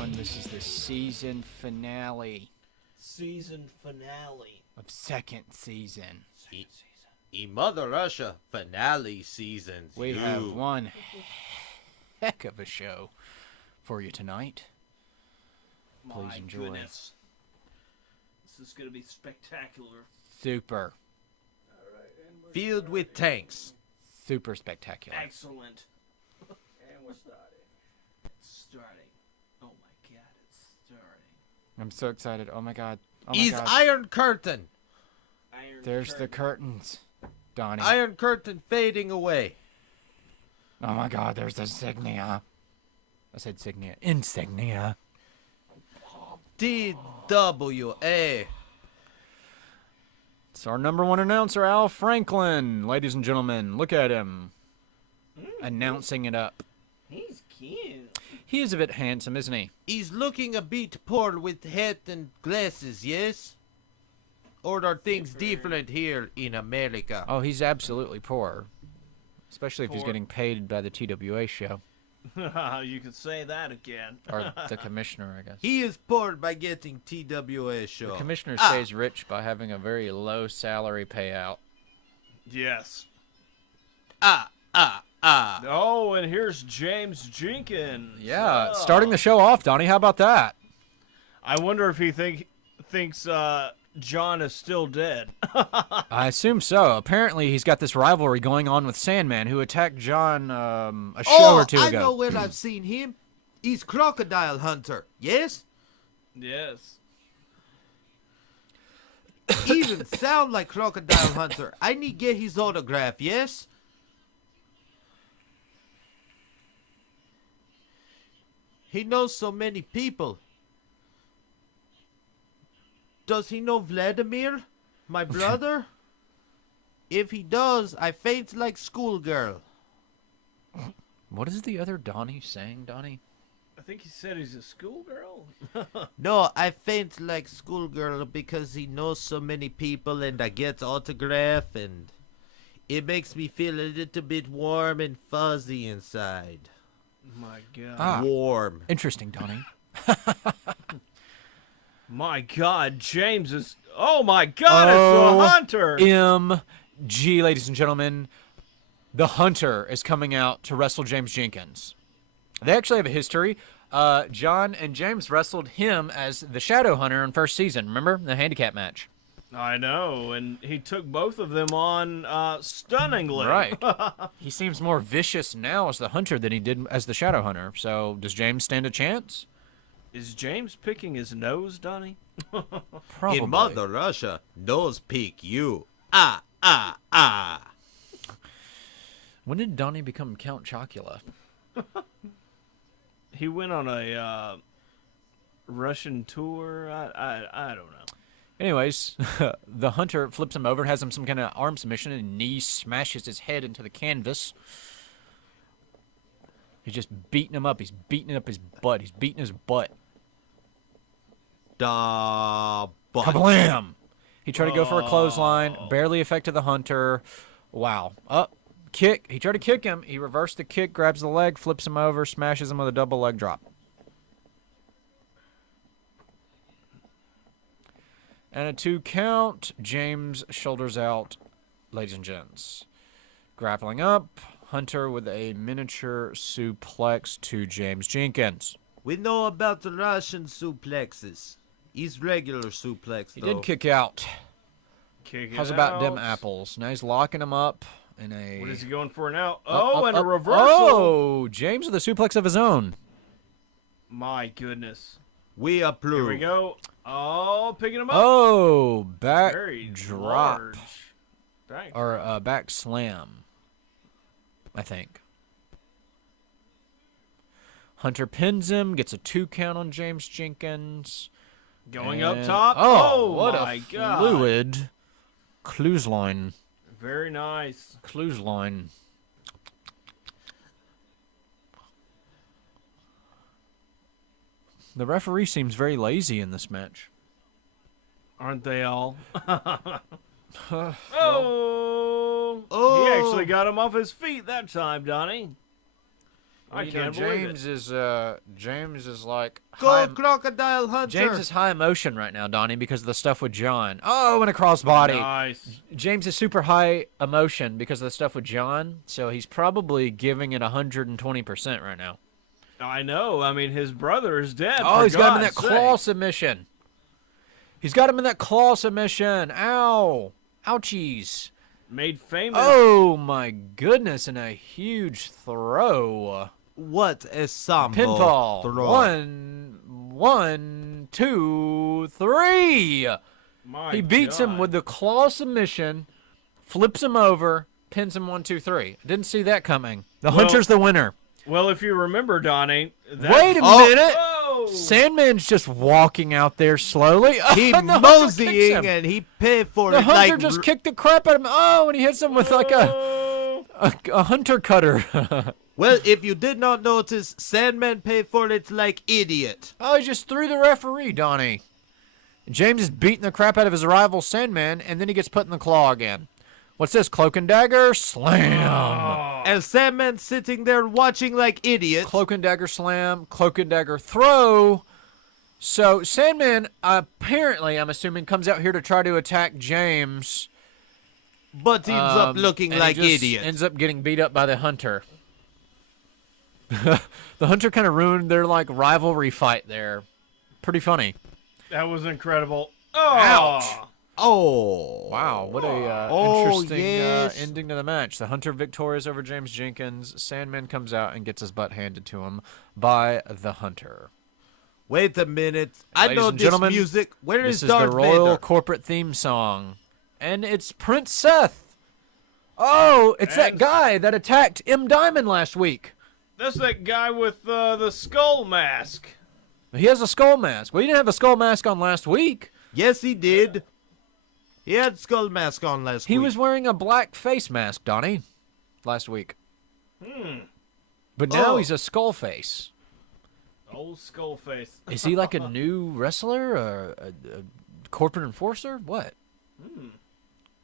gentlemen, this is the season finale Season finale. of second season. Mother Russia finale season. We have one heck of a show for you tonight. Please My enjoy. goodness. This is going to be spectacular. Super, Filled with tanks. super spectacular. Excellent. And we're starting. It's starting. Oh my god, it's starting. I'm so excited. Oh my god. Oh my Is god. Iron Curtain. Iron There's the Curtain. curtains, Donnie. Iron Curtain fading away. Oh my god, there's the insignia. I said signia. Insignia. TWA. It's our number one announcer, Al Franklin. Ladies and gentlemen, look at him. Announcing it up. He's cute. He is a bit handsome, isn't he? He's looking a bit poor with hat and glasses, yes? Or are things different here in America? Oh, he's absolutely poor. Especially if he's Poor. getting paid by the TWA show. You could say that again. Or the commissioner, I guess. He is poor by getting TWA show. The commissioner stays rich by having a very low salary payout. Yes. Ah. Oh, and here's James Jenkins. Yeah, Oh. starting the show off, Donnie. How about that? I wonder if he thinks John is still dead. I assume so. Apparently, he's got this rivalry going on with Sandman, who attacked John a show or two I ago. know where I've seen him. He's Crocodile Hunter, yes? Yes. Even sound like Crocodile Hunter. I need get his autograph, yes? He knows so many people. Does he know Vladimir, my brother? If he does, I faint like schoolgirl. What is the other Donnie saying, Donnie? I think he said he's a schoolgirl. No, I faint like schoolgirl because he knows so many people and I get autograph and it makes me feel a little bit warm and fuzzy inside. My God. Ah. Warm. Interesting, Donnie. My God, James is. Oh my God, it's the Hunter. MG, ladies and gentlemen. The Hunter is coming out to wrestle James Jenkins. They actually have a history. John and James wrestled him as the Shadow Hunter in first season. Remember? The handicap match. I know, and he took both of them on stunningly. Right. He seems more vicious now as the Hunter than he did as the Shadow Hunter. So does James stand a chance? Is James picking his nose, Donnie? Probably. In Mother Russia, nose pick you. Ah. When did Donnie become Count Chocula? He went on a Russian tour. I don't know. Anyways, the Hunter flips him over, has him some kind of arm submission, and knee smashes his head into the canvas. He's just beating him up. He's beating up his butt. He's beating his butt. Da butt. Kablam! He tried to go for a clothesline, barely affected the Hunter. Wow. Up. Kick. He tried to kick him. He reversed the kick, grabs the leg, flips him over, smashes him with a double leg drop. And a 2 count. James shoulders out, ladies and gents. Grappling up. Hunter with a miniature suplex to James Jenkins. We know about the Russian suplexes. He's regular suplex, He though. did kick out. Kick it How's about out. them apples? Now he's locking him up in a... What is he going for now? Up, Oh, up, and a up. reversal. Oh, James with a suplex of his own. My goodness. We approve. Here we go. Oh, picking him up. Oh, back Very drop. large. Back Or back slam, I think. Hunter pins him, gets a 2 count on James Jenkins. Going And- up top. Oh, what my a God. fluid clothesline. Very nice. Clothesline. The referee seems very lazy in this match. Aren't they all? Well, Oh. Oh. He actually got him off his feet that time, Donnie. I You know, can't believe it. James is like Go, Crocodile Hunter. James is high emotion right now, Donnie, because of the stuff with John. Oh, and a crossbody. Nice. James is super high emotion because of the stuff with John, so he's probably giving it 120% right now. I know. I mean, his brother is dead. Oh, for he's got him in that God's claw sake. submission. He's got him in that claw submission. Ow. Ouchies. Made famous. Oh, my goodness, and a huge throw. What a sambo Pinfall. throw. 1, 2, 3. My He beats him God. with the claw submission, flips him over, pins him 1, 2, 3. Didn't see that coming. The Hunter's the winner. Well, if you remember, Donnie. That... Wait a Oh. minute. Whoa! Sandman's just walking out there slowly. He And the Hunter kicks moseying him. and he paid for The it Hunter like just kicked the crap out of him. Oh, and he hits him with like Oh. a Hunter cutter. Well, if you did not notice, Sandman paid for it like idiot. Oh, he just threw the referee, Donnie. James is beating the crap out of his rival Sandman, and then he gets put in the claw again. What's this? Cloak and dagger? Slam. And Sandman sitting there watching like idiot. Cloak and dagger slam. Cloak and dagger throw. So Sandman apparently, I'm assuming, comes out here to try to attack James. But ends up looking and he like just idiot. Ends up getting beat up by the Hunter. The Hunter kind of ruined their like rivalry fight there. Pretty funny. That was incredible. Oh. Ouch. Oh. Wow, what a Oh, interesting yes. ending to the match. The Hunter victorious over James Jenkins. Sandman comes out and gets his butt handed to him by the Hunter. Wait a minute. I Ladies know and this gentlemen, music. Where This is is Darth the Royal Vader? corporate theme song. And it's Prince Seth. Oh, it's that And- guy that attacked M. Diamond last week. That's that guy with the skull mask. He has a skull mask. Well, he didn't have a skull mask on last week. Yes, he did. He had skull mask on last He week. was wearing a black face mask, Donnie, last week. But now Oh. he's a skull face. Old skull face. Is he like a new wrestler or a corporate enforcer? What?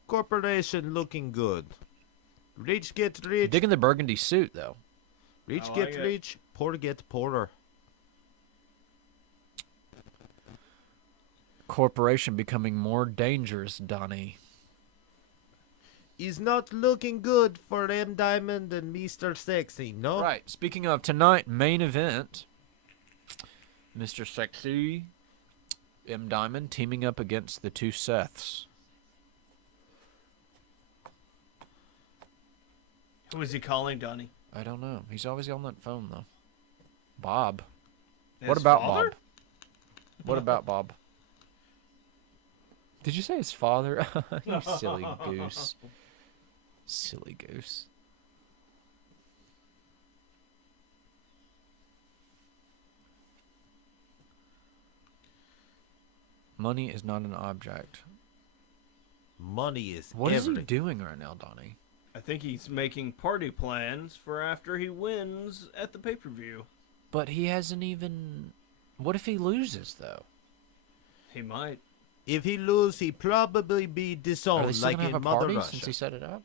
Corporation looking good. Rich get rich. Digging the burgundy suit, though. Rich I get like it. rich. Poor get poorer. Corporation becoming more dangerous, Donnie. He's not looking good for M Diamond and Mr. Sexy, no? Right. Speaking of tonight, main event. Mr. Sexy, M. Diamond teaming up against the two Seths. Who is he calling, Donnie? I don't know. He's always on that phone, though. Bob. His What about father? Bob? What about Bob? Did you say his father? You silly goose. Silly goose. Money is not an object. Money is What is he everything. doing right now, Donnie? I think he's making party plans for after he wins at the pay-per-view. But he hasn't even... What if he loses, though? He might. If he lose, he probably be Are they disowned still like gonna have in a Mother party Russia. since he set it up?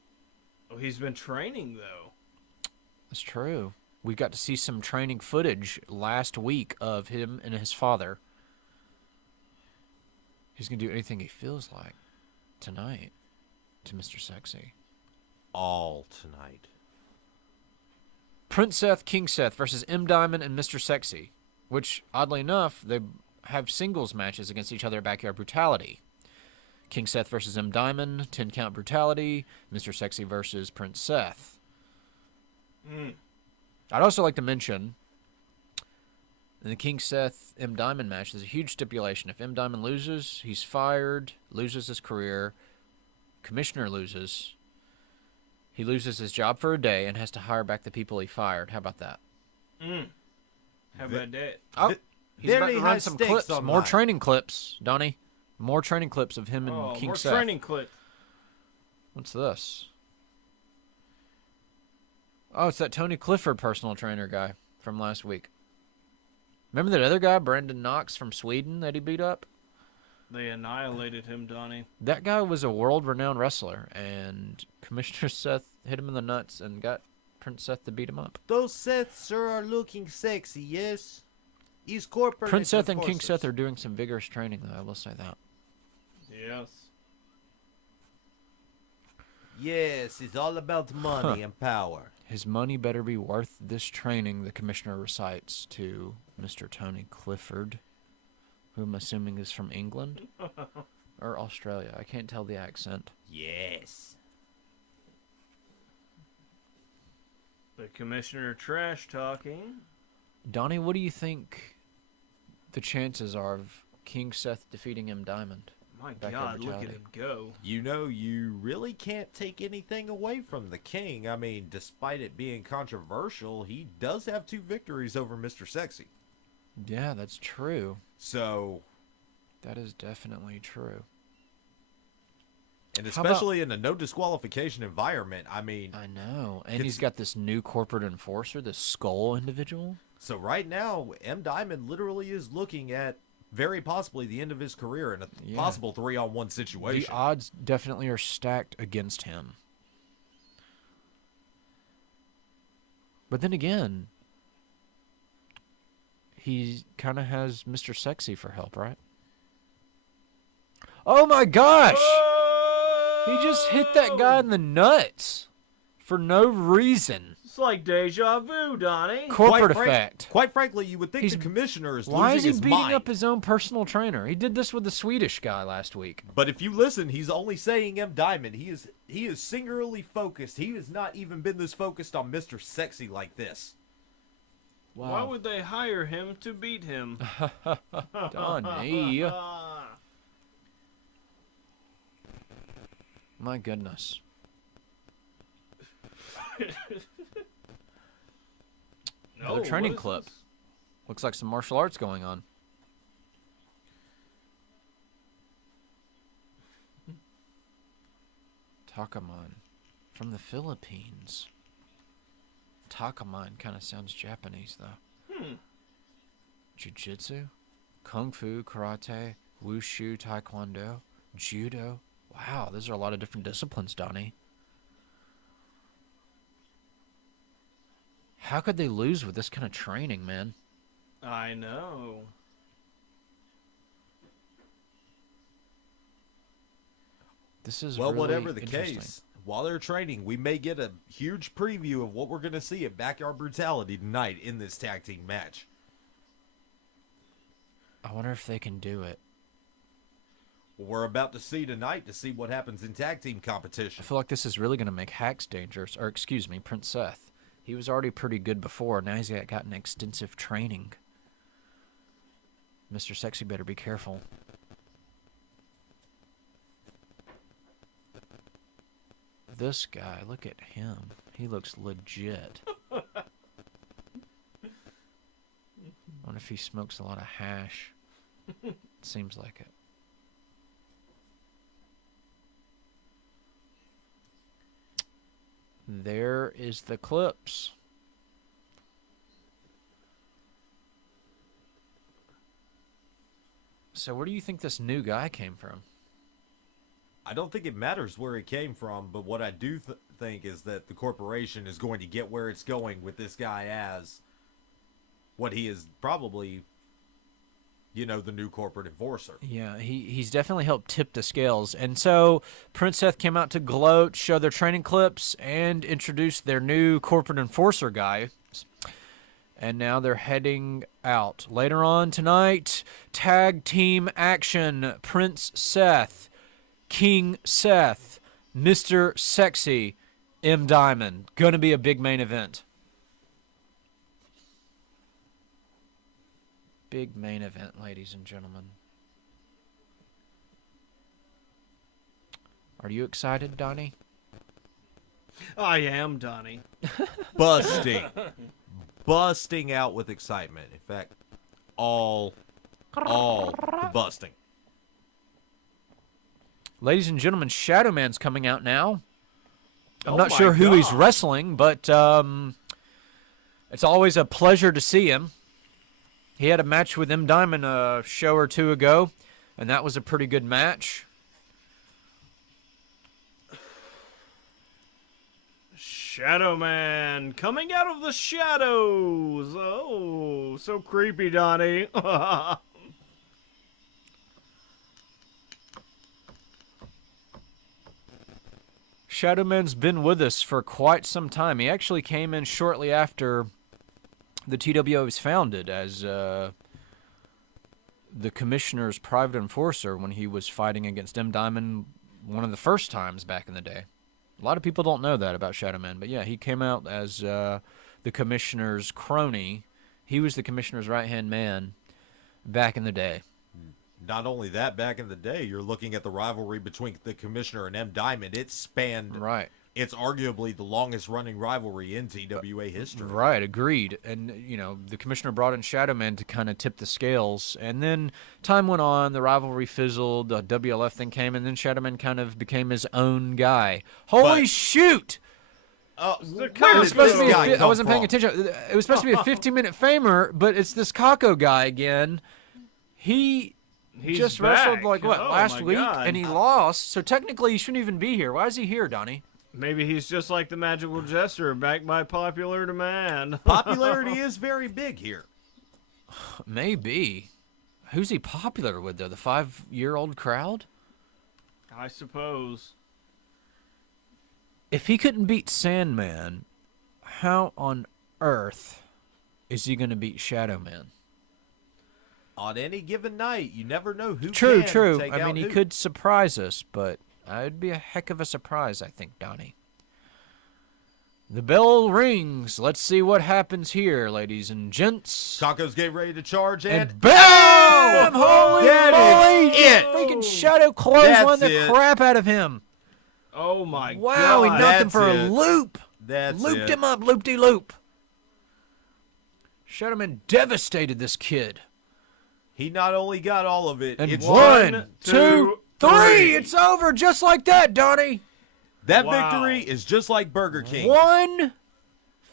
Oh, he's been training, though. That's true. We got to see some training footage last week of him and his father. He's going to do anything he feels like tonight to Mr. Sexy. All tonight. Prince Seth, King Seth versus M. Diamond and Mr. Sexy, which, oddly enough, they have singles matches against each other at Backyard Brutality. King Seth versus M. Diamond, 10 count brutality. Mr. Sexy versus Prince Seth. I'd also like to mention, in the King Seth M. Diamond match, there's a huge stipulation. If M. Diamond loses, he's fired, loses his career, commissioner loses, he loses his job for a day and has to hire back the people he fired. How about that? How about that? Oh, he's about very to run high some stakes clips. on More mine. training clips, Donnie. More training clips of him and Oh, King more Seth. training clips. What's this? Oh, it's that Tony Clifford personal trainer guy from last week. Remember that other guy, Brandon Knox from Sweden, that he beat up? They annihilated him, Donnie. That guy was a world-renowned wrestler, and Commissioner Seth hit him in the nuts and got Prince Seth to beat him up. Those Seths sure are looking sexy, yes? He's corporate. Prince Seth and King Seth are doing some vigorous training, though. I will say that. Yes. Yes, it's all about money and power. His money better be worth this training, the commissioner recites to Mr. Tony Clifford, who I'm assuming is from England or Australia. I can't tell the accent. Yes. The commissioner trash talking. Donnie, what do you think the chances are of King Seth defeating M. Diamond? My Back God, over look at Tally. him go. You know, you really can't take anything away from the king. I mean, despite it being controversial, he does have 2 victories over Mr. Sexy. Yeah, that's true. So, That is definitely true. and How about- especially in a no disqualification environment, I mean, I know. And he's got this new corporate enforcer, this skull individual. so right now, M. Diamond literally is looking at very possibly the end of his career in a Yeah. possible 3-on-1 situation. The odds definitely are stacked against him. But then again, he kind of has Mr. Sexy for help, right? Oh my gosh! He just hit that guy in the nuts for no reason. It's like deja vu, Donnie. Corporate effect. Quite frankly, you would think He's- the commissioner is Why is losing he his beating mind. up his own personal trainer? He did this with the Swedish guy last week. But if you listen, he's only saying M. Diamond. He is singularly focused. He has not even been this focused on Mr. Sexy like this. Why would they hire him to beat him? Donnie. My goodness. Another training what is clip. this? Looks like some martial arts going on. Takamon. From the Philippines. Takamon kind of sounds Japanese, though. Jiu-jitsu? Kung Fu, Karate, Wushu, Taekwondo, Judo. Wow, those are a lot of different disciplines, Donnie. How could they lose with this kind of training, man? I know. This is Well, really whatever the interesting. case, while they're training, we may get a huge preview of what we're going to see at Backyard Brutality tonight in this tag team match. I wonder if they can do it. We're about to see tonight to see what happens in tag team I competition. feel like this is really going to make Hax dangerous. Or, excuse me, Prince Seth. He was already pretty good before. Now he's gotten extensive training. Mr. Sexy better be careful. This guy, look at him. He looks legit. Wonder if he smokes a lot of hash. Seems like it. There is the clips. So where do you think this new guy came from? I don't think it matters where it came from, but what I do think is that the corporation is going to get where it's going with this guy as what he is probably, you know, the new corporate enforcer. Yeah, he's definitely helped tip the scales. And so Prince Seth came out to gloat, show their training clips, and introduce their new corporate enforcer guy. And now they're heading out. Later on tonight, tag team action. Prince Seth, King Seth, Mr. Sexy, M. Diamond. Going to be a big main event. Big main event, ladies and gentlemen. Are you excited, Donnie? I am, Donnie. Busting out with excitement. In fact, all busting. Ladies and gentlemen, Shadow Man's coming out now. I'm Oh not my sure who he's God. wrestling, but it's always a pleasure to see him. He had a match with M. Diamond a show or two ago, and that was a pretty good match. Shadow Man coming out of the shadows. Oh, so creepy, Donnie. Shadow Man's been with us for quite some time. He actually came in shortly after the TWA was founded as the Commissioner's private enforcer when he was fighting against M. Diamond one of the first times back in the day. A lot of people don't know that about Shadow Man, but yeah, he came out as the Commissioner's crony. He was the Commissioner's right-hand man back in the day. Not only that, back in the day, you're looking at the rivalry between the Commissioner and M. Diamond. It spanned, Right. It's arguably the longest-running rivalry in TWA history. Right, agreed. And, you know, the Commissioner brought in Shadow Man to kind of tip the scales. And then time went on, the rivalry fizzled, the WLF thing came, and then Shadow Man kind of became his own guy. Holy But- shoot! Oh, The where It was did supposed this to be guy I come wasn't paying from? attention. It was supposed to be a 15-minute famer, but it's this Kako guy again. He He's just back. wrestled, like, what, Oh, last my week? God. And he lost, so technically he shouldn't even be here. Why is he here, Donnie? Maybe he's just like the magical jester, backed by popular demand. Popularity is very big here. Maybe. Who's he popular with, though? The 5-year-old crowd? I suppose. If he couldn't beat Sandman, how on earth is he going to beat Shadow Man? On any given night, you never know who True, can true. take I out mean, he who. could surprise us, but it'd be a heck of a surprise, I think, Donnie. The bell rings. Let's see what happens here, ladies and gents. Taco's getting ready to charge, and And bam! Holy That moly! is Just it. freaking shadow clothesline That's the it. crap out of him. Oh my Wow, god. he knocked him That's for a it. loop. that's Looped it. him up, loop-de-loop. Shadowman devastated this kid. He not only got all of it, And it's one, two, two, three. three. It's over just like that, Donnie. that Wow. victory is just like Burger King. One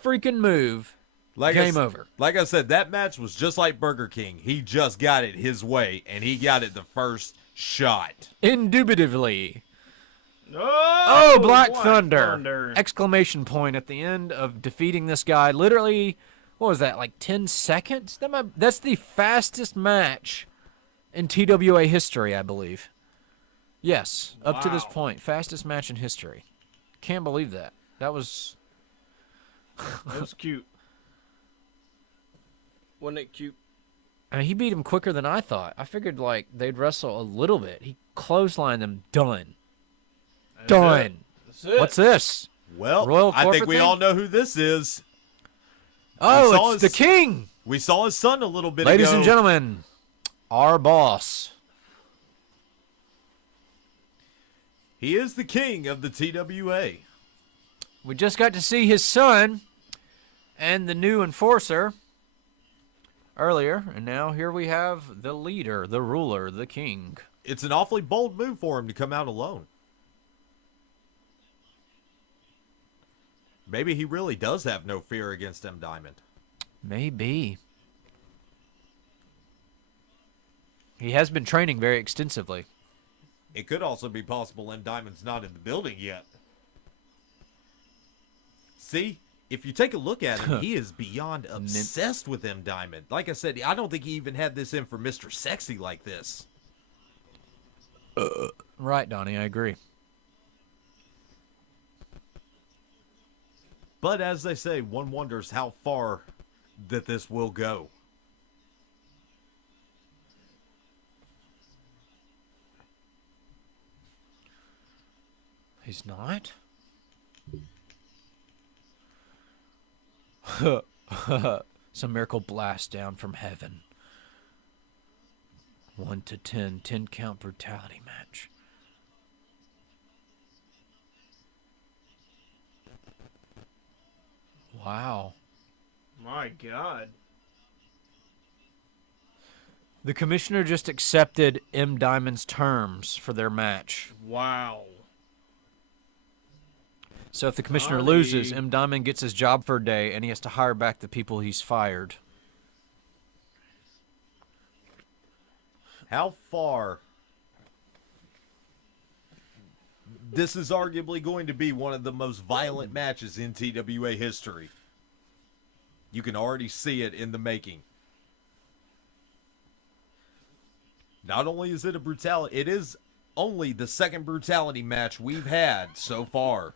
freaking move. Game over. Like I said, that match was just like Burger King. He just got it his way, and he got it the first shot. Indubitably. Oh, Oh, Black Thunder. Exclamation point at the end of defeating this guy. Literally, what was that, like 10 seconds? That's the fastest match in TWA history, I believe. Yes, up to this Wow. point. Fastest match in history. Can't believe that. That was... That was cute. Wasn't it cute? I mean, he beat him quicker than I thought. I figured, like, they'd wrestle a little bit. He clotheslined them. Done. That's Done. it. That's it. What's this? Well, Royal I think corporate we thing? all know who this is. Oh, saw it's his- the king! We saw his son a little bit Ladies ago. and gentlemen, our boss. He is the king of the TWA. We just got to see his son and the new enforcer earlier, and now here we have the leader, the ruler, the king. It's an awfully bold move for him to come out alone. Maybe he really does have no fear against M. Diamond. Maybe. He has been training very extensively. It could also be possible M. Diamond's not in the building yet. See, if you take a look at him, he is beyond obsessed with M. Diamond. Like I said, I don't think he even had this in for Mr. Sexy like this. Right, Donnie, I agree. But as they say, one wonders how far that this will go. He's not? Some miracle blast down from heaven. 1 to 10, 10 count brutality match. Wow. My god. The commissioner just accepted M. Diamond's terms for their match. Wow. So if the commissioner Donnie. loses, M. Diamond gets his job for a day, and he has to hire back the people he's fired. How far This is arguably going to be one of the most violent matches in TWA history. You can already see it in the making. Not only is it a brutality, it is only the second brutality match we've had so far.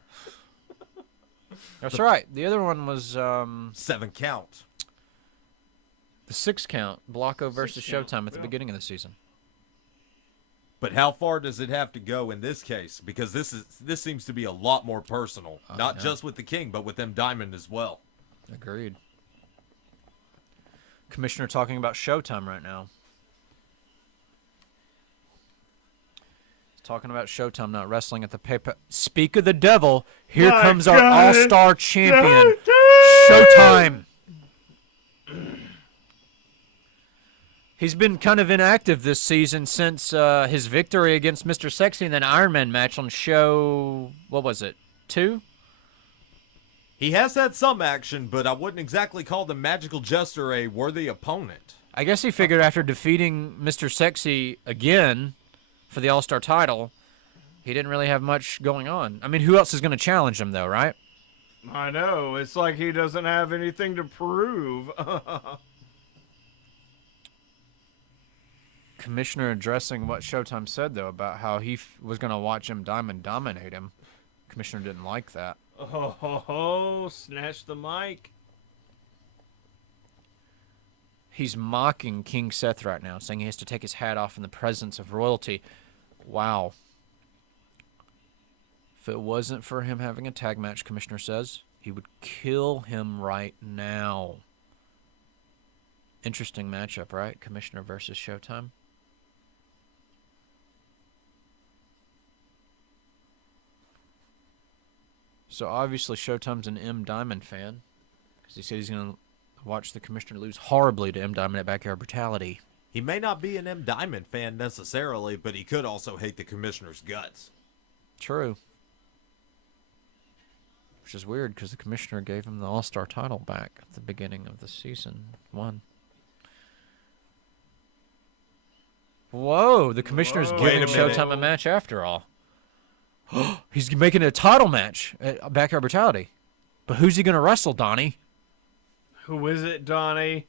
That's right. The other one was 7 count. the 6 count, Blanco versus count, Showtime at the yeah. beginning of the season. But how far does it have to go in this case? Because this seems to be a lot more personal. Not just with the King, but with them Diamond as well. Agreed. Commissioner talking about Showtime right now. He's talking about Showtime not wrestling at the paper. Speak of the devil. Here My comes our God. all-star champion, Showtime. He's been kind of inactive this season since his victory against Mr. Sexy in that Iron Man match on show, what was it, 2? He has had some action, but I wouldn't exactly call the Magical Jester a worthy opponent. I guess he figured after defeating Mr. Sexy again for the All-Star title, he didn't really have much going on. I mean, who else is going to challenge him, though, right? I know. It's like he doesn't have anything to prove. Commissioner addressing what Showtime said, though, about how he was going to watch him Diamond dominate him. Commissioner didn't like that. Oh, snatch the mic. He's mocking King Seth right now, saying he has to take his hat off in the presence of royalty. Wow. If it wasn't for him having a tag match, Commissioner says, he would kill him right now. Interesting matchup, right? Commissioner versus Showtime. So obviously Showtime's an M Diamond fan, because he said he's going to watch the Commissioner lose horribly to M Diamond at Backyard Brutality. He may not be an M Diamond fan necessarily, but he could also hate the Commissioner's guts. True. Which is weird, because the Commissioner gave him the All-Star title back at the beginning of the season 1. Whoa, the Commissioner's Whoa. giving Wait a minute. Showtime a match after all. He's making it a title match at Backyard Brutality. But who's he going to wrestle, Donnie? Who is it, Donnie?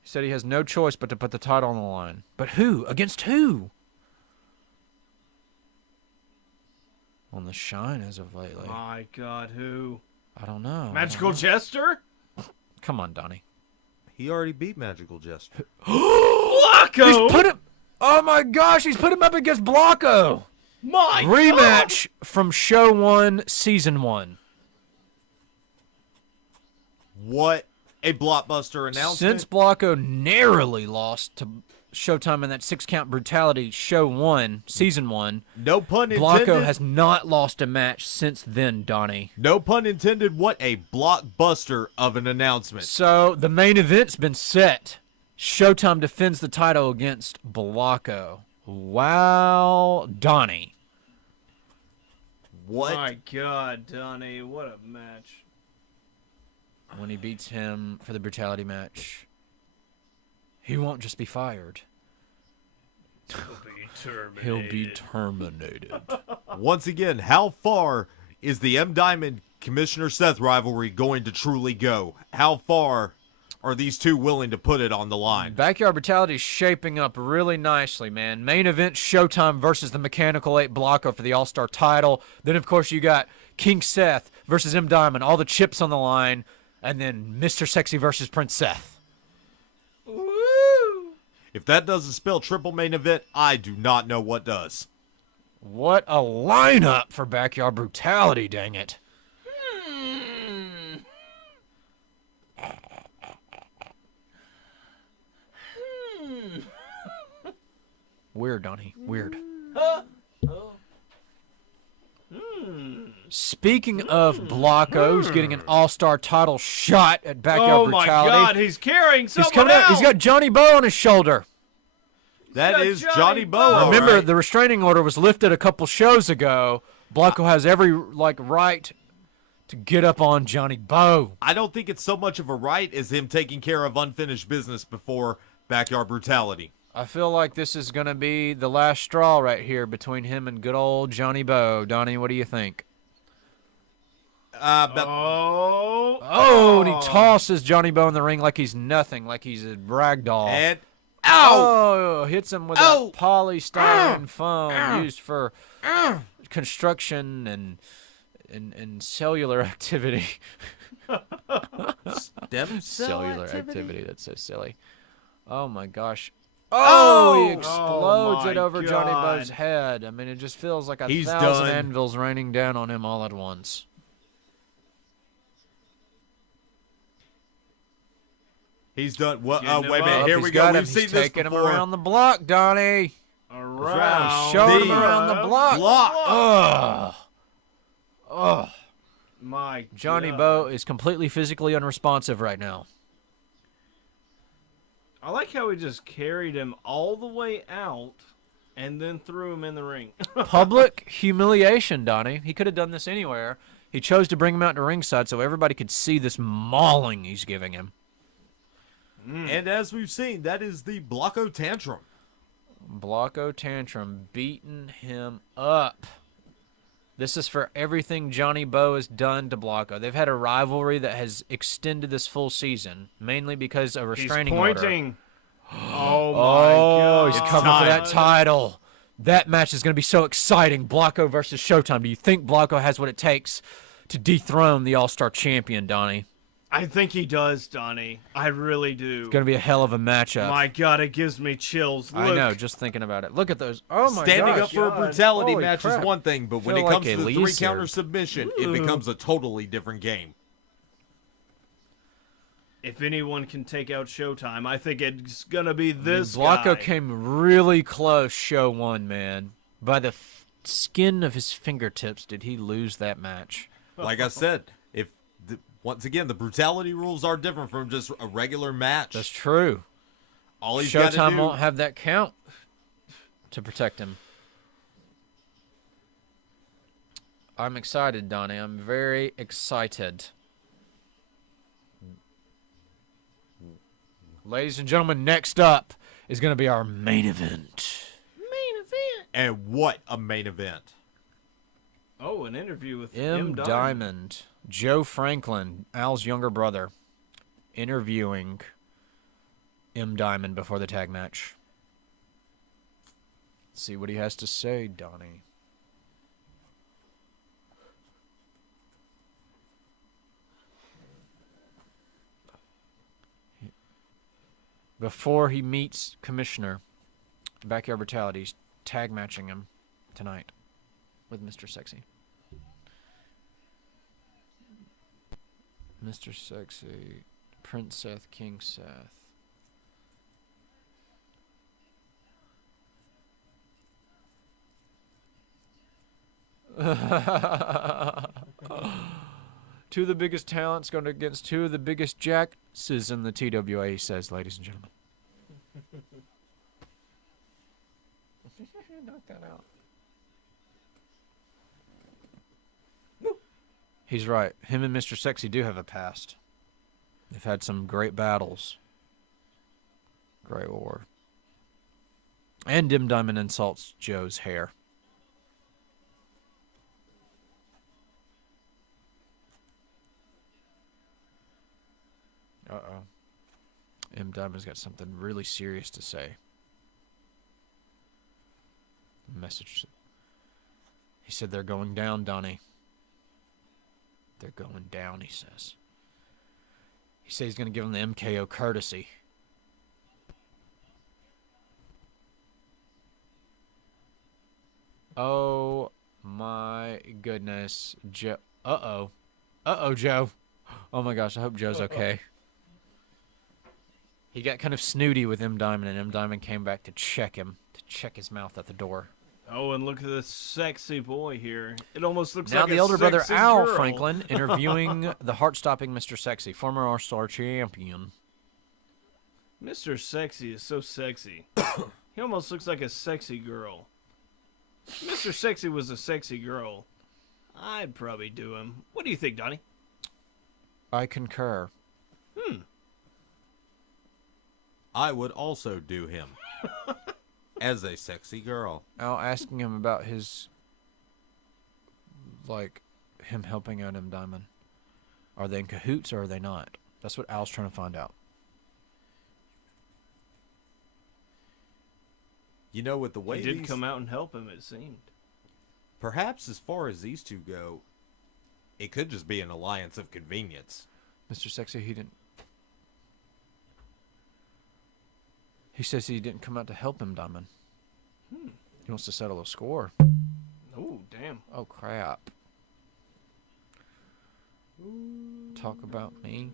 He said he has no choice but to put the title on the line. But who? Against who? On the Shine as of lately. My God, who? I don't know. Magical Jester? Come on, Donnie. He already beat Magical Jester. Blanco! He's put him... Oh my gosh, he's put him up against Blanco. My Rematch from Show 1, Season 1. What a blockbuster announcement. Since Blanco narrowly lost to Showtime in that 6-count Brutality Show 1, Season 1, No pun intended. Blanco has not lost a match since then, Donnie. No pun intended. What a blockbuster of an announcement. So the main event's been set. Showtime defends the title against Blanco. Wow, Donnie. What? My God, Donnie, what a match. When he beats him for the Brutality match, he won't just be fired. He'll be terminated. Once again, how far is the M Diamond Commissioner Seth rivalry going to truly go? How far are these two willing to put it on the line? Backyard Brutality is shaping up really nicely, man. Main event, Showtime versus the Mechanical 8 Blanco for the All-Star title. Then, of course, you got King Seth versus M Diamond, all the chips on the line. And then Mr. Sexy versus Prince Seth. Woo! If that doesn't spell triple main event, I do not know what does. What a lineup for Backyard Brutality, dang it. Weird, Donnie. Weird. Speaking of Blanco, who's getting an all-star title shot at Backyard Oh my Brutality. God, he's carrying He's someone coming out. else. He's got Johnny Bow on his shoulder. That got is Johnny Johnny Bow. Bow. all Remember, right. the restraining order was lifted a couple shows ago. Blanco has every right to get up on Johnny Bow. I don't think it's so much of a right as him taking care of unfinished business before Backyard Brutality. I feel like this is going to be the last straw right here between him and good old Johnny Bo. Donnie, what do you think? But Oh, and he tosses Johnny Bo in the ring like he's nothing, like he's a rag doll. and Oh, hits him with that polystyrene foam used for construction and cellular activity. Cellular activity. That's so silly. Oh my gosh. Oh, he explodes Oh, it over my Johnny God. Bo's head. I mean, it just feels like He's 1,000 done. anvils raining down on him all at once. he's done. Well, Getting him wait a minute. up. Here He's we got go. him. We've seen He's this taking him before. around the block, Donnie. Around Showing him the around the block. block. Ugh. My Johnny God. Bo is completely physically unresponsive right now. I like how he just carried him all the way out and then threw him in the ring. Public humiliation, Donnie. He could have done this anywhere. He chose to bring him out to ringside so everybody could see this mauling he's giving him. And as we've seen, that is the Blocko Tantrum. Blocko Tantrum beating him up. This is for everything Johnny Bo has done to Blocko. They've had a rivalry that has extended this full season, mainly because of He's restraining order. pointing. Oh my Oh, God. he's coming for that title. That match is going to be so exciting. Blocko versus Showtime. Do you think Blocko has what it takes to dethrone the All-Star champion, Donnie? I think he does, Donnie. I really do. It's going to be a hell of a matchup. My God, it gives me chills. Look. I know, just thinking about it. Look at those. Oh, my Standing gosh. up for a God. brutality Holy match crap. is one thing, but when Feel it comes like to a the lizard. 3-counter submission, it becomes a totally different game. If anyone can take out Showtime, I think it's going to be this Blocko guy. came really close, show one, man. By the skin of his fingertips did he lose that match. Like I said, once again, the brutality rules are different from just a regular match. That's true. All he's got to Showtime do. won't have that count to protect him. I'm excited, Donnie. I'm very excited. Ladies and gentlemen, next up is going to be our main event. And what a main event. Oh, an interview with M. Diamond. Joe Franklin, Al's younger brother, interviewing M. Diamond before the tag match. Let's see what he has to say, Donnie. Before he meets Commissioner, Backyard Brutality's tag matching him tonight with Mr. Sexy. Mr. Sexy, Prince Seth, King Seth. Two of the biggest talents going against two of the biggest jackses in the TWA, he says, ladies and gentlemen. Knock that out. He's right. Him and Mr. Sexy do have a past. They've had some great battles. Great war. And Dim Diamond insults Joe's hair. Uh-oh. M. Diamond's got something really serious to say. Message. He said they're going down, Donnie. They're going down, he says. He said he's going to give him the MKO courtesy. Oh, my goodness. Joe. Uh-oh. Uh-oh, Joe. Oh, my gosh. I hope Joe's okay. He got kind of snooty with M. Diamond, and M. Diamond came back to check him, to check his mouth at the door. Oh, and look at this sexy boy here. It almost looks Now like the a elder brother sexy Al girl. Franklin interviewing the heart-stopping Mr. Sexy, former All-Star champion. Mr. Sexy is so sexy. He almost looks like a sexy girl. If Mr. Sexy was a sexy girl, I'd probably do him. What do you think, Donnie? I concur. I would also do him. As a sexy girl. Al asking him about his, like, him helping out M. Diamond. Are they in cahoots or are they not? That's what Al's trying to find out. You know, with the way He did these, come out and help him, it seemed. perhaps as far as these two go, it could just be an alliance of convenience. Mr. Sexy, he didn't. He says he didn't come out to help him, Diamond. He wants to settle a score. Oh, damn. Oh, crap. Talk about me.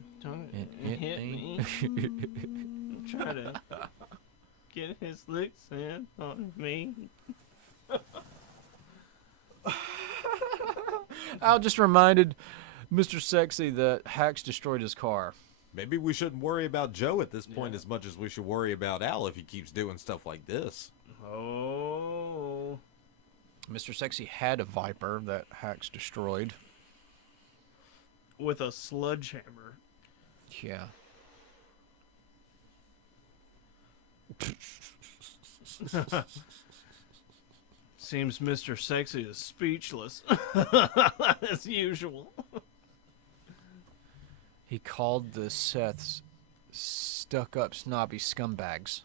It hit me. Try to get his licks in on me. Al just reminded Mr. Sexy that Hacks destroyed his car. Maybe we shouldn't worry about Joe at this point as much as we should worry about Al if he keeps doing stuff like this. Oh. Mr. Sexy had a Viper that Hacks destroyed. With a sledgehammer. Yeah. Seems Mr. Sexy is speechless. As usual. He called the Seths stuck-up, snobby scumbags.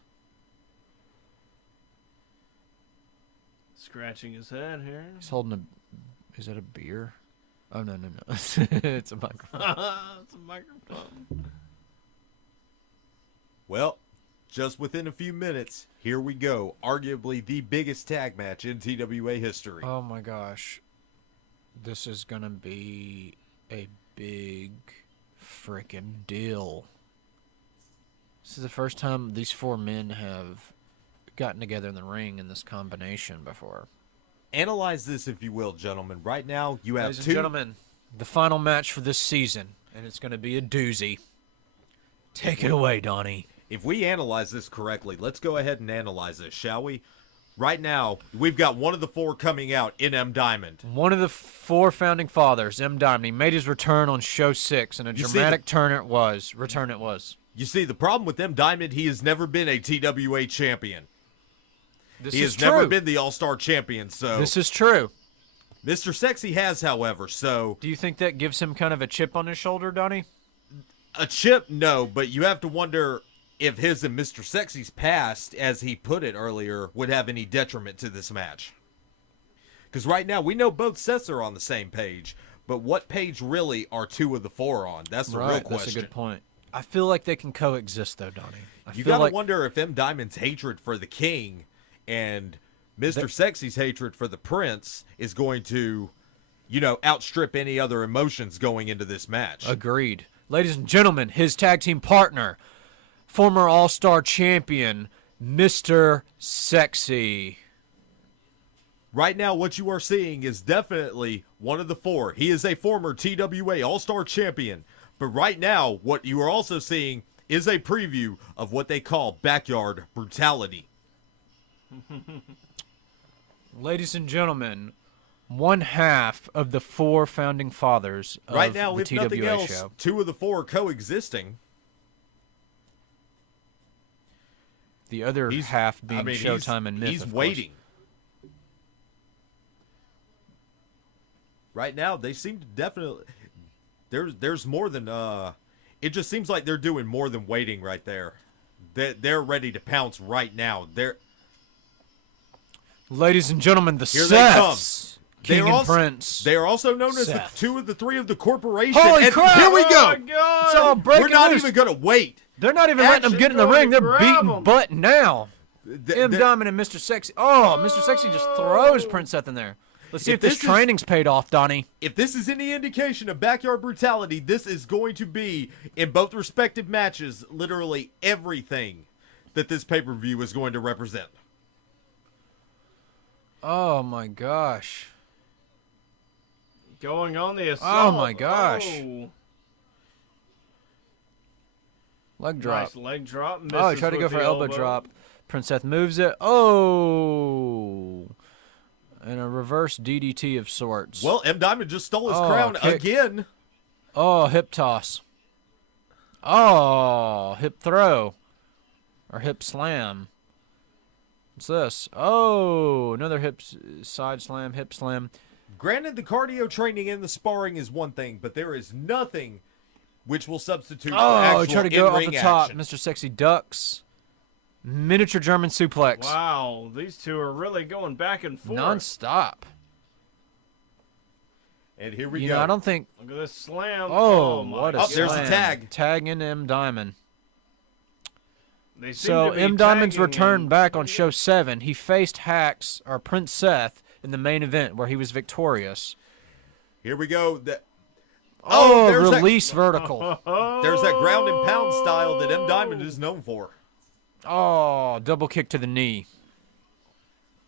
Scratching his head here. He's holding a... Is that a beer? Oh, no. It's a microphone. It's a microphone. Well, just within a few minutes, here we go. Arguably the biggest tag match in TWA history. Oh, my gosh. This is going to be a big freaking deal. This is the first time these four men have gotten together in the ring in this combination before. Analyze this, if you will, gentlemen. Right now, you have Ladies two... and gentlemen, the final match for this season, and it's going to be a doozy. Take it away, Donnie. If we analyze this correctly, let's go ahead and analyze this, shall we? Right now, we've got one of the four coming out in M. Diamond. One of the four founding fathers, M. Diamond, he made his return on show 6, and a You see dramatic return it was. You see, the problem with M. Diamond, he has never been a TWA champion. This He is has true. never been the All-Star champion, so... This is true. Mr. Sexy has, however, so... Do you think that gives him kind of a chip on his shoulder, Donnie? A chip, no, but you have to wonder if his and Mr. Sexy's past, as he put it earlier, would have any detriment to this match. Because right now, we know both sets are on the same page, but what page really are two of the four on? That's the real question. That's a good point. I feel like they can coexist, though, Donnie. You feel gotta like wonder if M. Diamond's hatred for the King and Mr. Sexy's hatred for the Prince is going to, outstrip any other emotions going into this match. Agreed. Ladies and gentlemen, his tag team partner, former All-Star champion, Mr. Sexy. Right now, what you are seeing is definitely one of the four. He is a former TWA All-Star champion. But right now, what you are also seeing is a preview of what they call backyard brutality. Ladies and gentlemen, one half of the four founding fathers of Right now, the if TWA nothing else, show. two of the four are coexisting. The other half being Showtime and Myth, He's of course. waiting. Right now, they seem to definitely... There's more than... It just seems like they're doing more than waiting right there. They're ready to pounce right now. Ladies and gentlemen, the Here they come. Seths, They King are and also, Prince. They are also known as the Seth. two of the three of the corporation. Holy and crap! Here we Oh go. my God! It's all breaking We're not loose. even going to wait. They're not even letting them get in the Action ring. They're going, grab beating 'em. butt now. M. They're- Diamond and Mr. Sexy. Oh, Mr. Sexy just throws Prince Seth in there. Let's see if this this is- training's paid off, Donnie. If this is any indication of backyard brutality, this is going to be, in both respective matches, literally everything that this pay-per-view is going to represent. Oh, my gosh. Going on the assault. Oh, my gosh. Oh. Leg drop. Nice leg drop. Oh, he Misses tried to go with for the elbow drop. Prince Seth moves it. Oh. And a reverse DDT of sorts. Well, M. Diamond just stole his Oh, crown kick. again. Oh, hip toss. Oh, hip throw. Or hip slam. What's this? Oh, another side slam, hip slam. Granted, the cardio training and the sparring is one thing, but there is nothing which will substitute for Oh, actual try to go off the in-ring top. action. Mr. Sexy ducks. Miniature German suplex. Wow, these two are really going back and forth. Non-stop. And here we You go. know, I don't think... Look at this slam. Oh, my what a Oh, God. there's a slam. tag. Tagging M. Diamond. They seem So to be M. Diamond's tagging return him. back on show 7. He faced Hacks, or Prince Seth, in the main event where he was victorious. Here we go. Oh, there's release vertical. There's that ground and pound style that M. Diamond is known for. Oh, double kick to the knee.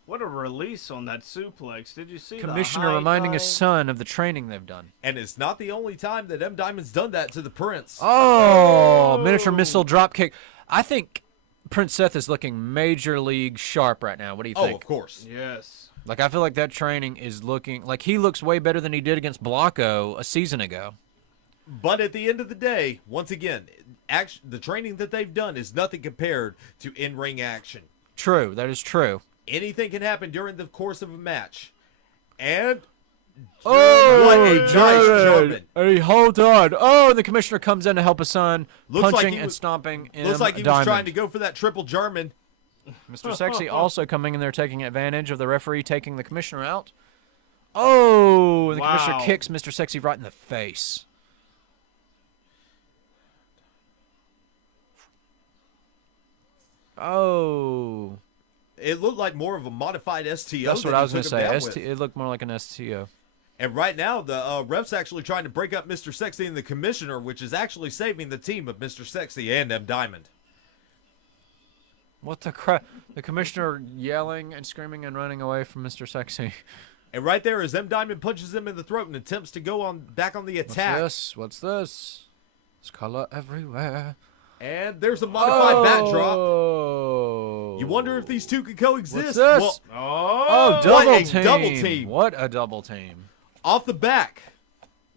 What a release on that suplex. Did you see Commissioner the high reminding his dive? son of the training they've done. And it's not the only time that M. Diamond's done that to the Prince. Oh, miniature missile drop kick. I think Prince Seth is looking major league sharp right now. What do you Oh, think? of course. Yes. Like, I feel like that training is looking like he looks way better than he did against Blanco a season ago. But at the end of the day, once again, the training that they've done is nothing compared to in-ring action. True, that is true. Anything can happen during the course of a match. And Oh, what a nice German. Hey, hold on. Oh, and the commissioner comes in to help his son, Looks like punching he and was- stomping M. Looks like he was Diamond. trying to go for that triple German. Mr. Sexy also coming in there taking advantage of the referee taking the commissioner out. Oh, and the commissioner Wow. kicks Mr. Sexy right in the face. Oh. It looked like more of a modified STO. That's what that I he was going to took him down say. with. It looked more like an STO. And right now, the ref's actually trying to break up Mr. Sexy and the commissioner, which is actually saving the team of Mr. Sexy and M. Diamond. What the crap? The commissioner yelling and screaming and running away from Mr. Sexy. And right there, as M. Diamond punches him in the throat and attempts to go back on the attack. What's this? There's color everywhere. And there's a modified bat drop. Oh. You wonder if these two could coexist. What's this? Well, Oh, what double a team. double team. What a double team. off the back.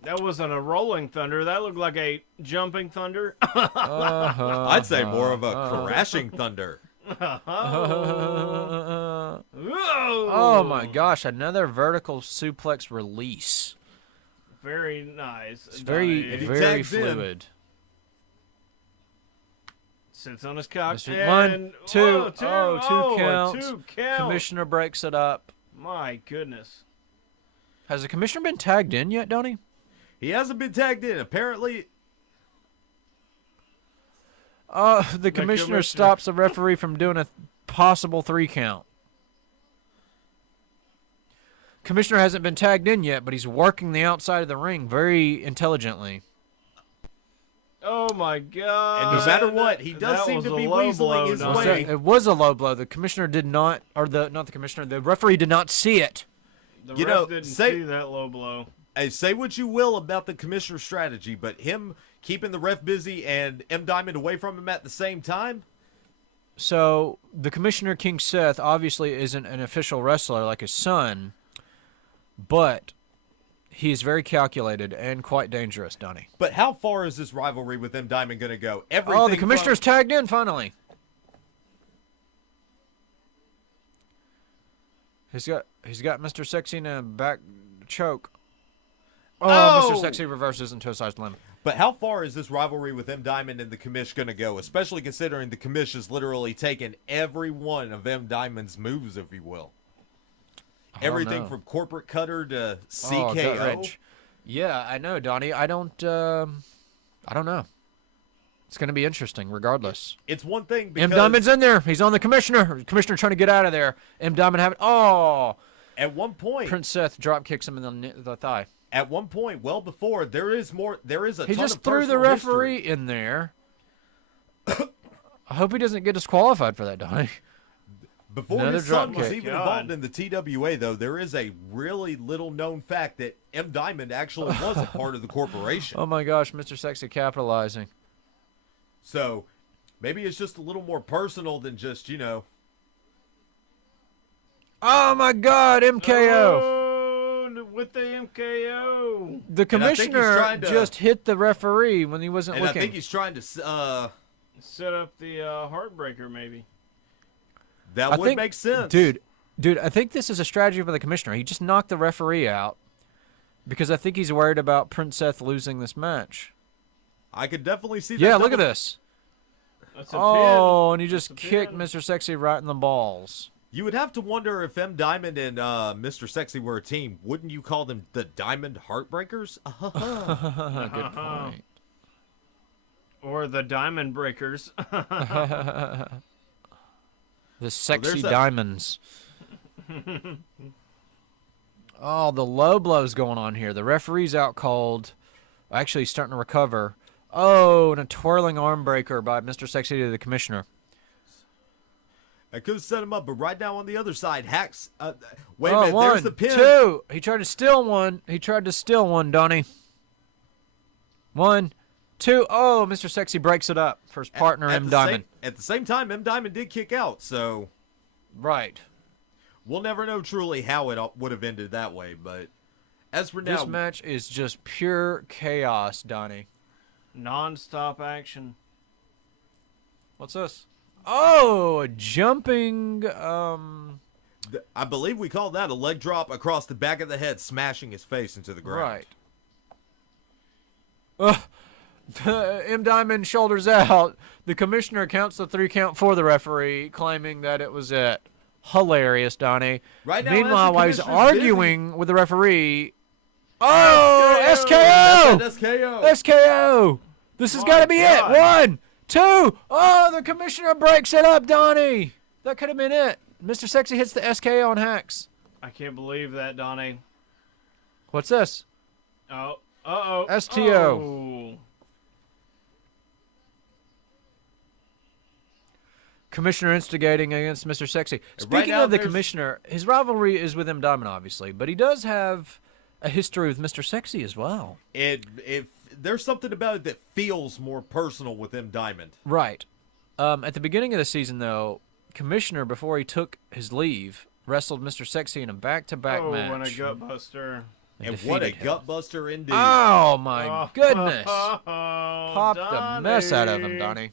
That wasn't a rolling thunder. That looked like a jumping thunder. I'd say more of a crashing thunder. Oh Whoa! my gosh, another vertical suplex release. Very nice. It's very, Dive. he very tags in. fluid. Sits on his cock. Mr. And, 1, 2, oh, two oh, a counts. 2 count. Commissioner breaks it up. My goodness. Has the commissioner been tagged in yet, Donnie? He hasn't been tagged in. Apparently, The commissioner stops the referee from doing a possible 3 count. Commissioner hasn't been tagged in yet, but he's working the outside of the ring very intelligently. Oh my God. and no matter what, he does That seem was to a be low weaseling blow, his Donnie. way. It was a low blow. The commissioner did not, or not the commissioner, the referee did not see it. The You ref know, didn't say- see that low blow. Hey, say what you will about the commissioner's strategy, but him keeping the ref busy and M. Diamond away from him at the same time, So the commissioner, King Seth, obviously isn't an official wrestler like his son, but he is very calculated and quite dangerous, Donnie. but how far is this rivalry with M. Diamond going to go? Everything Oh, the commissioner's tagged in finally. He's got Mr. Sexy in a back choke. Oh, Mr. Oh! Sexy reverses into a side slam. But how far is this rivalry with M. Diamond and the commish going to go? Especially considering the commish has literally taken every one of M. Diamond's moves, if you will. Everything know. from corporate cutter to Oh, gut CKO. wrench. Yeah, I know, Donnie. I don't know. It's going to be interesting, regardless. It's one thing because M. Diamond's in there. He's on the commissioner. Commissioner trying to get out of there. M. Diamond having. Oh, at one point, Prince Seth drop kicks him in the thigh. at one point, well before, there is a He ton just of threw the personal referee history. in there. I hope he doesn't get disqualified for that, Donnie. Before Another his son drop was kick. even God. involved in the TWA, though, there is a really little known fact that M. Diamond actually was a part of the corporation. Oh my gosh, Mr. Sexy capitalizing. So maybe it's just a little more personal than just, Oh my God, MKO. Oh, with the MKO. The And I think he's commissioner trying to- just hit the referee when he wasn't and looking. I think he's trying to Set up the Heartbreaker, maybe. That I would think, make sense. Dude, I think this is a strategy for the commissioner. He just knocked the referee out because I think he's worried about Prince Seth losing this match. I could definitely see that. Yeah, look at this. That's a Oh, pin. and he just That's a kicked pin. Mr. Sexy right in the balls. You would have to wonder if M Diamond and Mr. Sexy were a team. Wouldn't you call them the Diamond Heartbreakers? Good point. Or the Diamond Breakers. The sexy there's that- diamonds. Oh, the low blow's going on here. The referee's out cold. Actually, he's starting to recover. Oh, and a twirling arm breaker by Mr. Sexy to the commissioner. I could have set him up, but right now on the other side, Hacks. Wait a Oh, minute, one, there's the pin. two. He tried to steal one. He tried to steal one, Donnie. 1, 2. Oh, Mr. Sexy breaks it up for his partner, M. Diamond. At the same time, M Diamond did kick out, so Right. we'll never know truly how it would have ended that way. But as for now, This match is just pure chaos, Donnie. Non-stop action. What's this? Oh, a jumping. I believe we call that a leg drop across the back of the head, smashing his face into the ground. Right. M. Diamond shoulders out. The commissioner counts the 3 count for the referee, claiming that it was it. Hilarious, Donnie. Right now, Meanwhile, as the while he's commissioner's arguing with the referee, oh, That's SKO! an SKO. SKO! This has My got to be God. it. 1, 2. Oh, the commissioner breaks it up, Donnie. That could have been it. Mr. Sexy hits the SKO on Hacks. I can't believe that, Donnie. What's this? Oh. Uh-oh. STO. Oh. Commissioner instigating against Mr. Sexy. Speaking now of the there's- commissioner, his rivalry is with M. Diamond, obviously, but he does have a history with Mr. Sexy as well. If there's something about it that feels more personal with M Diamond. Right. At the beginning of the season, though, Commissioner, before he took his leave, wrestled Mr. Sexy in a back-to-back Oh, match. and a gut buster. And what a defeated him. gutbuster indeed. Oh, my goodness. Oh, Popped the mess out of him, Donnie.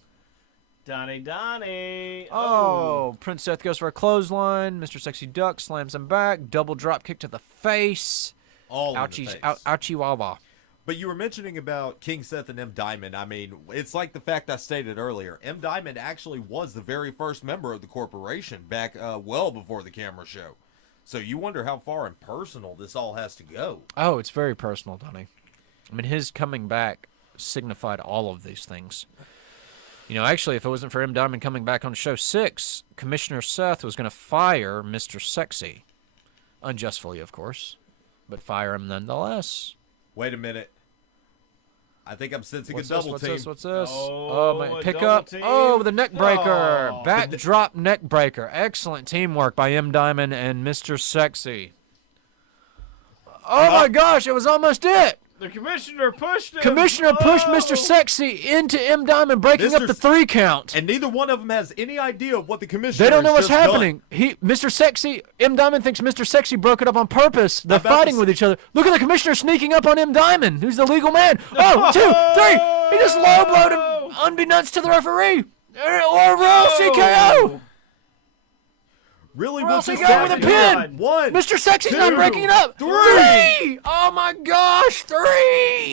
Donnie. Oh, Prince Seth goes for a clothesline. Mr. Sexy ducks, slams him back. Double drop kick to the face. All in the Ouchie, face. ouchie wawa. But you were mentioning about King Seth and M Diamond. I mean, it's like the fact I stated earlier. M Diamond actually was the very first member of the corporation back well before the camera show. So you wonder how far and personal this all has to go. Oh, it's very personal, Donnie. I mean, his coming back signified all of these things. You know, actually, if it wasn't for M. Diamond coming back on show 6, Commissioner Seth was going to fire Mr. Sexy. Unjustly, of course, but fire him nonetheless. Wait a minute. I think I'm sensing What's a double this? team. What's this? Oh, my a pick double up. team. Oh, with a neck breaker. Oh. Backdrop neck breaker. Excellent teamwork by M. Diamond and Mr. Sexy. Oh my gosh, it was almost it. The commissioner pushed him. Commissioner pushed Oh. Mr. Sexy into M. Diamond, breaking up Mr. the 3 count. And neither one of them has any idea of what the commissioner They don't know has what's just happening. Mr. Sexy, M. Diamond thinks Mr. Sexy broke it up on purpose. They're About to fighting with each other. Look at the commissioner sneaking up on M. Diamond, who's the legal man. Oh, 2, 3. He just low blowed him, unbeknownst to the referee. Or roll CKO. Really? Or else What's he this got with a happening? pin. One. Mr. Sexy's not two, breaking it up. 3. 3. Oh my gosh, 3.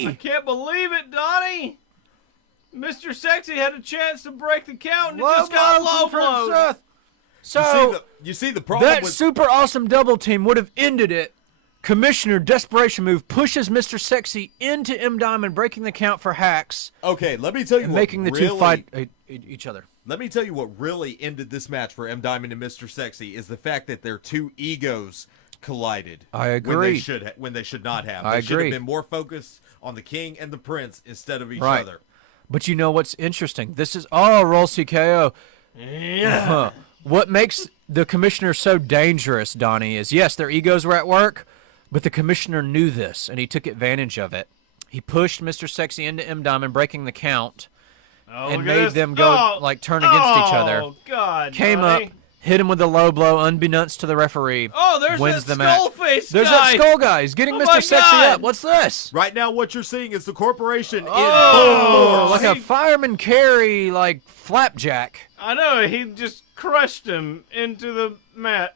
I can't believe it, Donnie. Mr. Sexy had a chance to break the count and it just got low blown. So You see the problem that with super awesome double team would have ended it. Commissioner desperation move pushes Mr. Sexy into M. Diamond, breaking the count for Hacks Okay, let me tell you and what making the really, two fight each other. Let me tell you what really ended this match for M Diamond and Mr. Sexy is the fact that their two egos collided. I When they agree. should not have. I They should agree. have been more focused on the king and the prince instead of each Right. other. But you know what's interesting? This is roll CKO. Yeah. What makes the commissioner so dangerous, Donnie, is yes, their egos were at work, but the commissioner knew this and he took advantage of it. He pushed Mr. Sexy into M. Diamond, breaking the count, Oh, and look at made this. them go Oh, like turn against each other. Oh God! Came Donnie. up, hit him with a low blow, unbeknownst to the referee. Oh, there's wins that the match. skull face There's guy. that skull guy. He's getting Oh Mr. my Sexy God. up. What's this? Right now, what you're seeing is the corporation in Oh, full Like force. a fireman carry, like flapjack. I know, he just crushed him into the mat.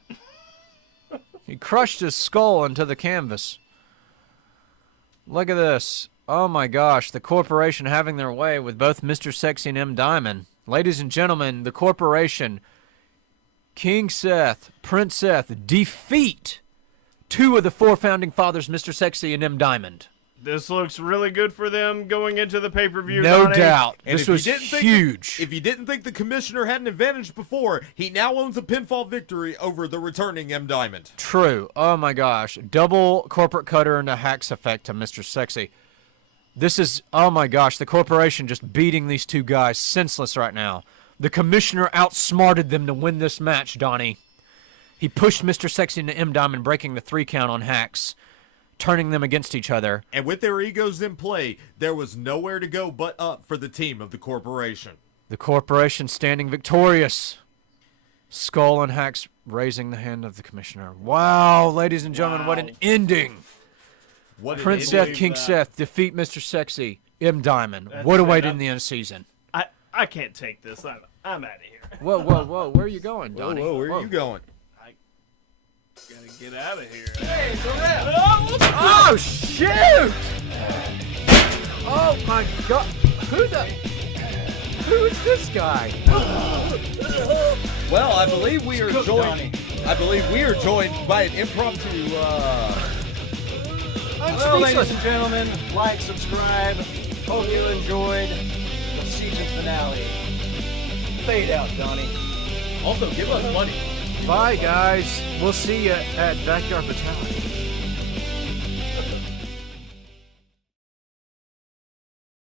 He crushed his skull into the canvas. Look at this. Oh my gosh, the corporation having their way with both Mr. Sexy and M. Diamond. Ladies and gentlemen, the corporation, King Seth, Prince Seth, defeat two of the four founding fathers, Mr. Sexy and M. Diamond. This looks really good for them going into the pay-per-view. No Donnie. doubt. And This if you was didn't think huge. if you didn't think the commissioner had an advantage before, he now owns a pinfall victory over the returning M. Diamond. True. Oh my gosh. Double corporate cutter and a hacks effect to Mr. Sexy. This is, oh my gosh, the corporation just beating these two guys senseless right now. The commissioner outsmarted them to win this match, Donnie. He pushed Mr. Sexy into M. Diamond, breaking the 3 count on hacks, turning them against each other. And with their egos in play, there was nowhere to go but up for the team of the corporation. The corporation standing victorious. Skull and hacks raising the hand of the commissioner. Wow, ladies and gentlemen, what an ending. What an Prince ending. Seth, King that. Seth defeat Mr. Sexy, M. Diamond. That's What a it. way to end the end season. I can't take this. I'm out of here. Whoa, whoa, whoa. Where are you going, Whoa, Donnie? whoa, where are you going? Gotta get out of here. Oh, shoot! Oh, my God. Who is this guy? Well, I believe we are joined. I believe we are joined by an impromptu. Well, ladies and gentlemen, like, subscribe. Hope you enjoyed the season finale. Fade out, Donnie. Also, give us money. Bye, guys. We'll see you at Backyard Battalion.